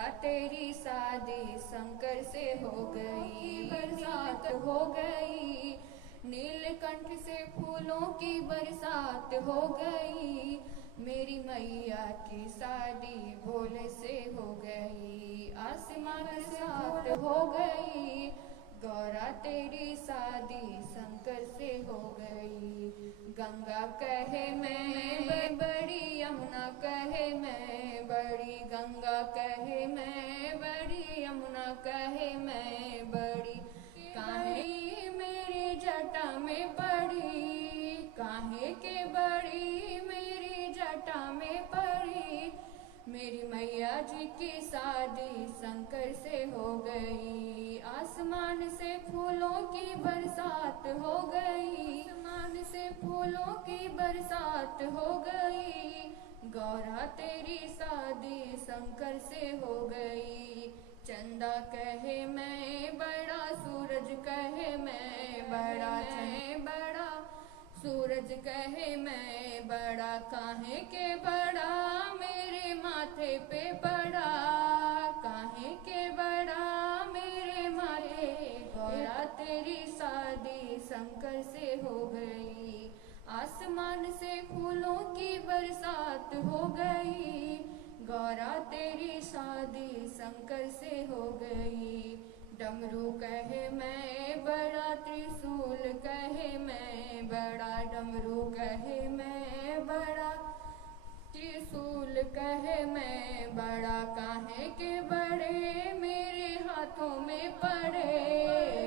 गौरा तेरी शादी शंकर से हो गई, बरसात हो गई। नीलकंठ से फूलों की बरसात हो गई। मेरी मैया की शादी भोले से हो गई, आसमान बरसात हो गई। गौरा तेरी शादी शंकर से हो गई। गंगा कहे मैं बड़ी, यमुना कहे मैं बड़ी, गंगा कहे मैं बड़ी, यमुना कहे मैं बड़ी। काहे मेरी जटा में पड़ी, काहे के बड़ी मेरी जटा में पड़ी। मेरी मैया जी की शादी शंकर से हो गई। आसमान से फूलों की बरसात हो गई, आसमान से फूलों की बरसात हो गई। गौरा तेरी शादी शंकर से हो गई। चंदा कहे मैं बड़ा, सूरज कहे मैं बड़ा, बड़ा सूरज कहे मैं बड़ा। काहे के बड़ा मेरे माथे पे पड़ा, काहे के बड़ा मेरे माथे। गौरा तेरी शादी शंकर से हो गई। आसमान से फूलों की बरसात हो गई। गौरा तेरी शादी शंकर से हो गई। डमरू कहे मैं बड़ा, त्रिशूल कहे मैं बड़ा, डमरू कहे मैं बड़ा, त्रिशूल कहे मैं बड़ा। काहे के बड़े मेरे हाथों में पड़े,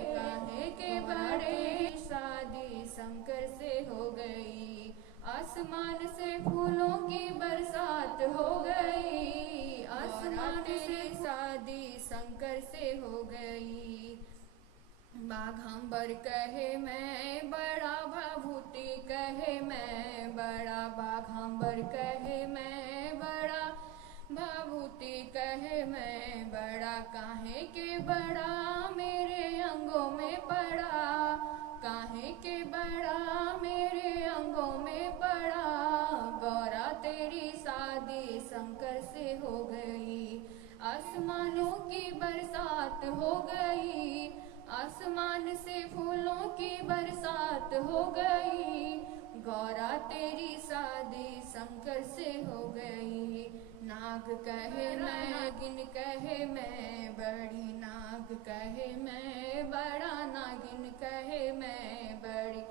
काहे के बड़े। शादी शंकर से हो गई। आसमान से फूलों की बरसात हो गई, आसमान से शादी शंकर से हो गई। बाघंबर कहे मैं बड़ा, भभूति कहे मैं बड़ा, बाघंबर कहे मैं बड़ा, भभूति कहे मैं बड़ा। काहे के बड़ा मेरे अंगों में पड़ा, काहे के बड़ा मेरे अंगों में पड़ा। गौरा तेरी शादी शंकर से हो गई। आसमानों की बरसात हो गई, आसमान से फूलों की बरसात हो गई। गौरा तेरी शादी शंकर से हो गई। नाग कहे मैं, नागिन कहे मैं बड़ी, नाग कहे मैं बड़ा, नागिन कहे मैं बड़ी।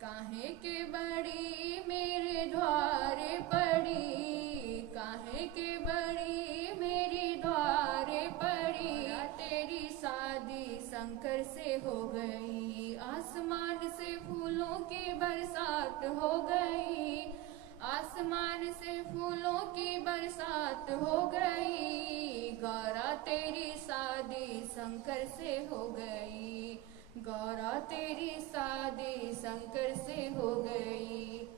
काहे के बड़ी मेरे द्वारे पड़ी, काहे के बड़ी मेरी द्वारे पड़ी। तेरी शादी शंकर से हो गई। आसमान से फूलों की बरसात हो गई, आसमान से फूलों की बरसात हो गई। गौरा तेरी शादी शंकर से हो गई। गौरा तेरी शादी शंकर से हो गई।